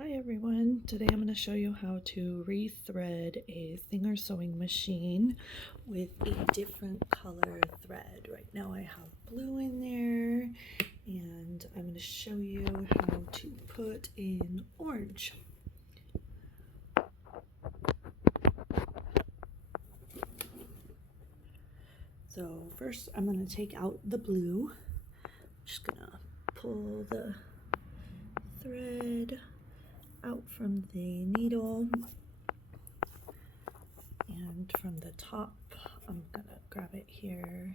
Hi everyone, today I'm going to show you how to rethread a Singer sewing machine with a different color thread. Right now I have blue in there and I'm going to show you how to put in orange. So first I'm going to take out the blue. I'm just going to pull the thread out from the needle, and from the top I'm gonna grab it here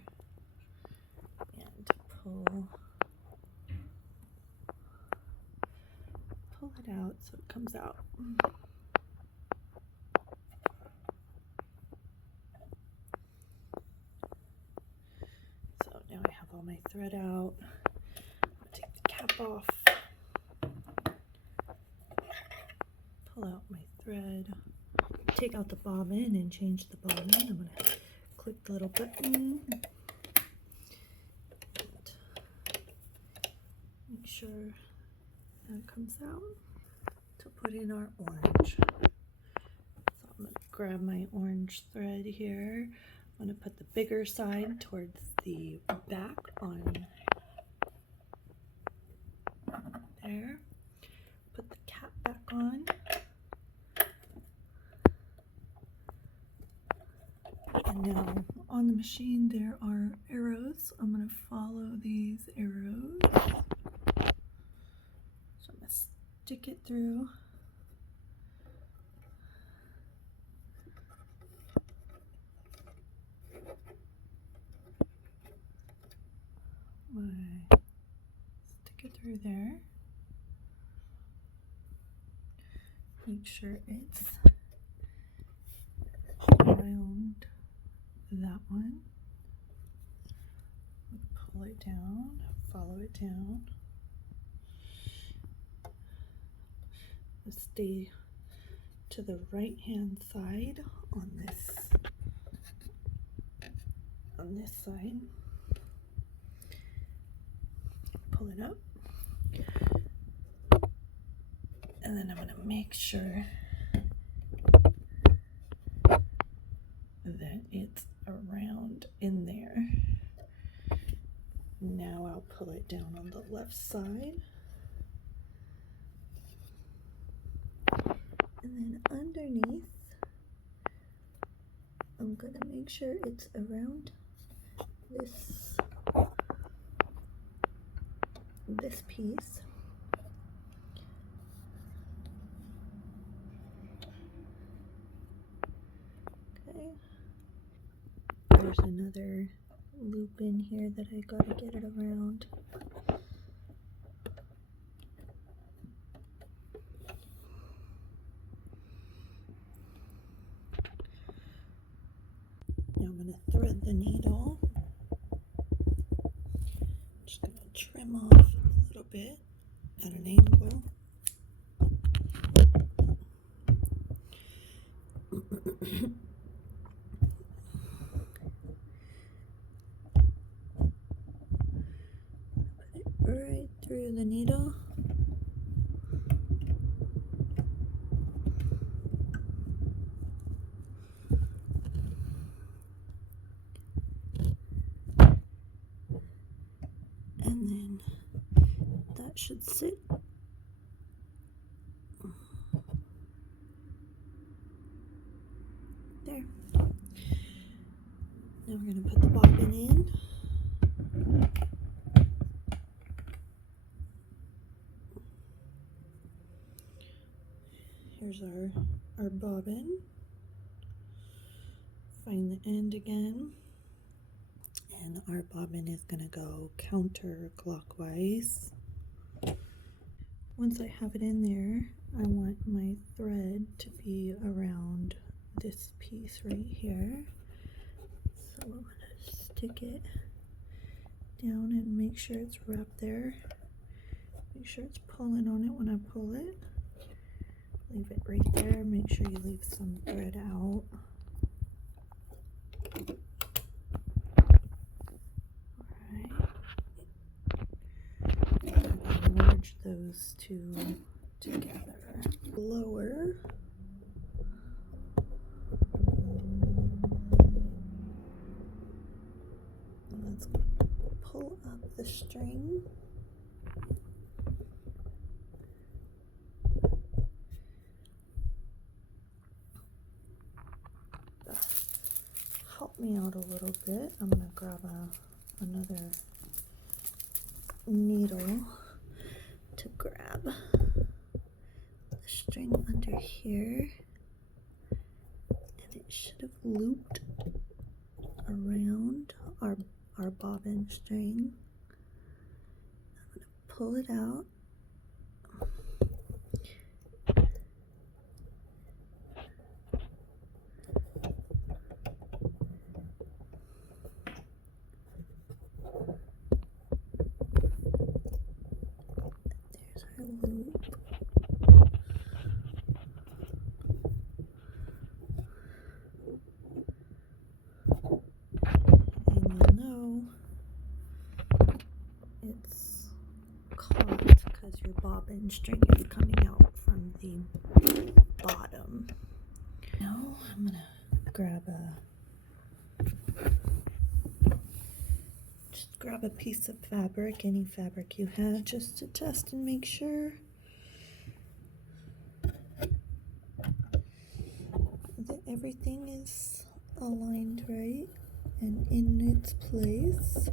and pull it out so it comes out. So now I have all my thread out. I'm gonna take the cap off, pull out my thread, take out the bobbin and change the bobbin. I'm gonna click the little button and make sure that comes out to put in our orange. So I'm gonna grab my orange thread here. I'm gonna put the bigger side towards the back on there. Put the cap back on. And now on the machine there are arrows. I'm going to follow these arrows. So I'm going to stick it through. Stick it through there. Make sure it's around that one. Pull it down, follow it down. Stay to the right hand side on this side. Pull it up. And then I'm going to make sure that it's around in there. Now I'll pull it down on the left side. And then underneath, I'm going to make sure it's around this piece. Okay. There's another loop in here that I gotta get it around. Now I'm gonna thread the needle. Just gonna trim off a little bit at an angle. Put it right through the needle. And then that should sit. There. Now we're going to put the bobbin in. Here's our bobbin. Find the end again. And our bobbin is going to go counterclockwise. Once I have it in there, I want my thread to be around this piece right here. So I'm going to stick it down and make sure it's wrapped there. Make sure it's pulling on it when I pull it. Leave it right there. Make sure you leave some thread out. Alright. Merge those two together. Lower. Let's pull up the string. Help me out a little bit. I'm gonna grab another needle to grab the string under here, and it should have looped around our bobbin string. I'm gonna pull it out. There's our loop. And you'll know it's caught because your bobbin string is coming out from the bottom. Now I'm gonna grab a piece of fabric, any fabric you have, just to test and make sure that everything is aligned right and in its place.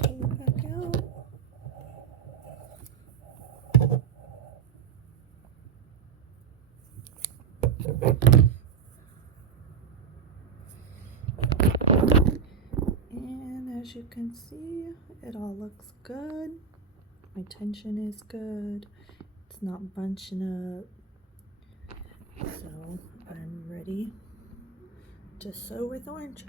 Pull it back out. And as you can see, it all looks good. My tension is good. It's not bunching up. So I'm ready to sew with orange.